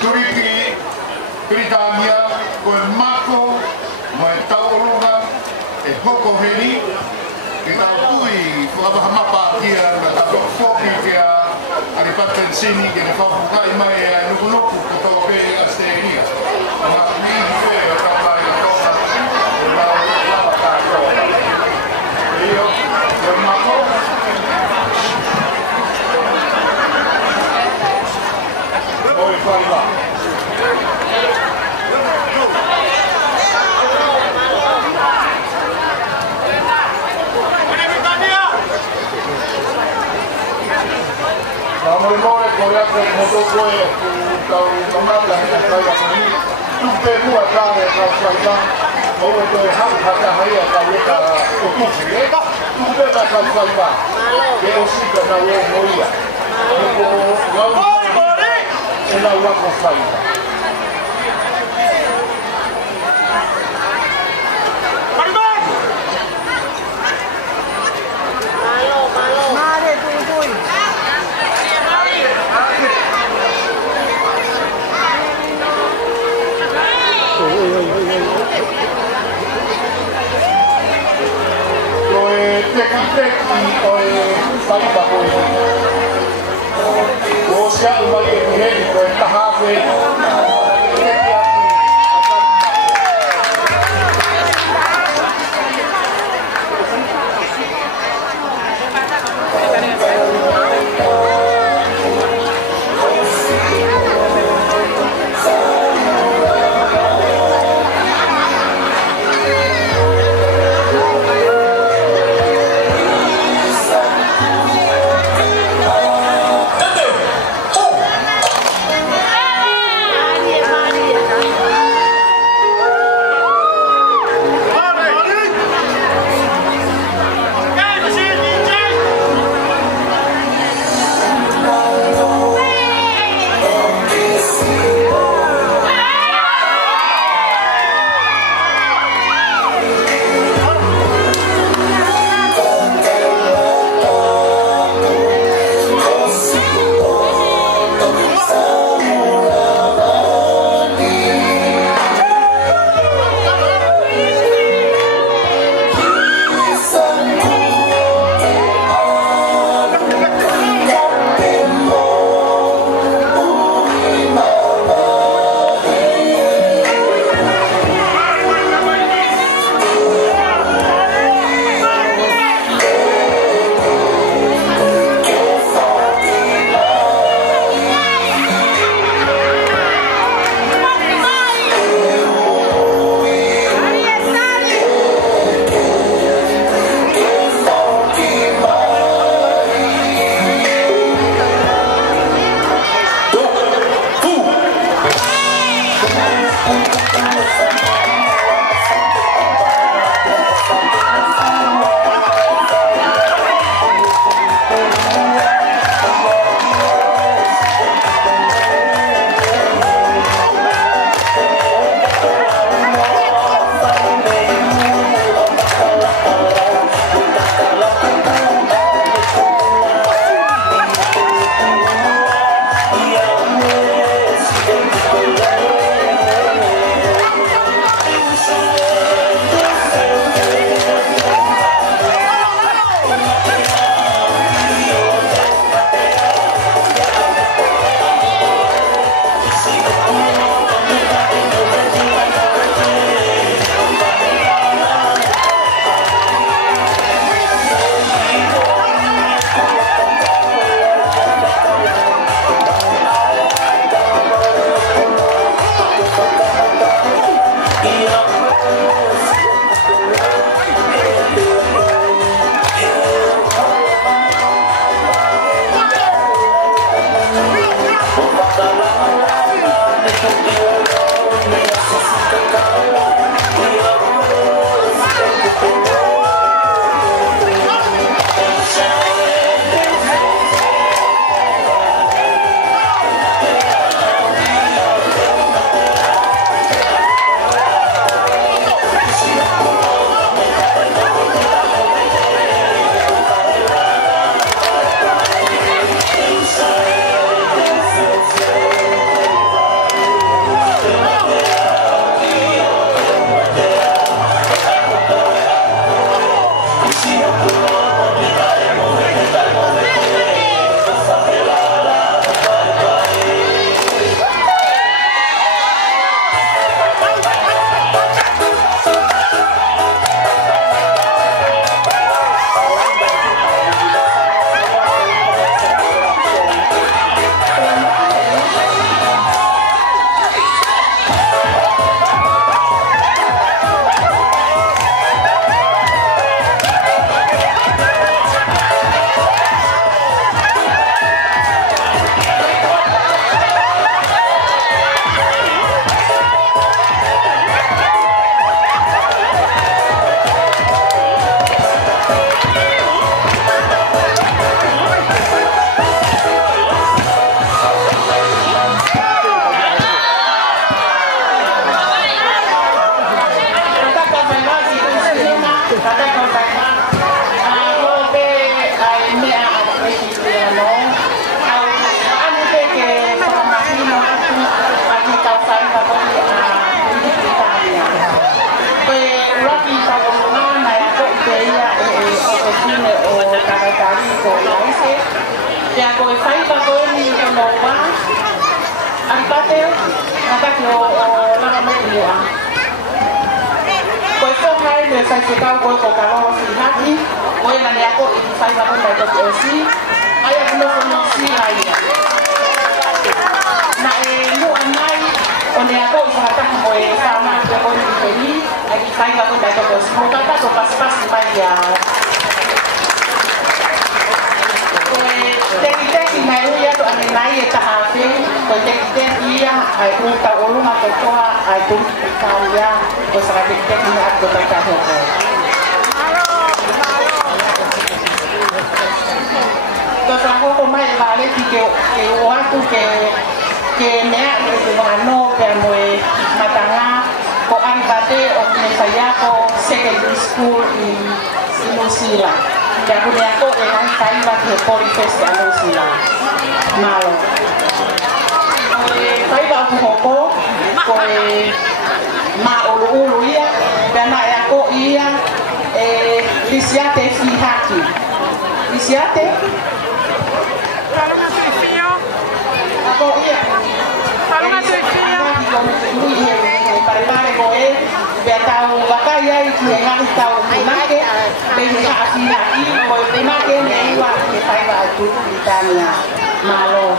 Tuliki, Pilitania, koe mako, mai tau Lunga, e hoko heni, e tau tui, whakahamapa kia, na tau whoki kia, ari patensini, ke ne whapukai mai e Nukunuku, Katoa pe a Stenia. Nga mihi pe, o tau mai a tona, e lau lava kātoa. Io, koe mako, oi whaiva. Amore more con altro modo poi tomata e fai così tutte due case tra Saipan dove poi hata hai a causa o tutte da Saipan che oscilla da moria dopo e la uomo Saipan peki o e paipa koe. O sea mai e heri koe taha koe. ko laise. Ya ko fai ba ko ni no wa. Ampate nakaki o lava mo mua. Ko ko hai de sai se ka ko ko ka ro si haki. Ko na ya ko i fai ba ko da ko si. Ai no si ai. Na mu anai onde ako isahata mo sama ko ni feli ai fai ba ko da ko si. Mo ka ko pas mai ya. Teki mai uia to ane mai e tahape ko teki ia ai uta Lunga Katoa ai Tuliki kauia ko sa teki na ko ta ho ko to sa ho mai vale ke o atu ke mea ke no ke mo matanga ko ani bate o me saya ko secondary school in Nusila. Ya punya aku dengan kain bagi polifest ya Nusila malo. Kain bagi hoko, koi ma ulu iya, dan aku iya lisiate fihaki, lisiate. Kalau nggak tuh Ako iya. Kalau nggak tuh Pare koe be tau bakaya i ki nga tau make be nga asina i ko be make ne wa ke tai wa tu Pilitania malo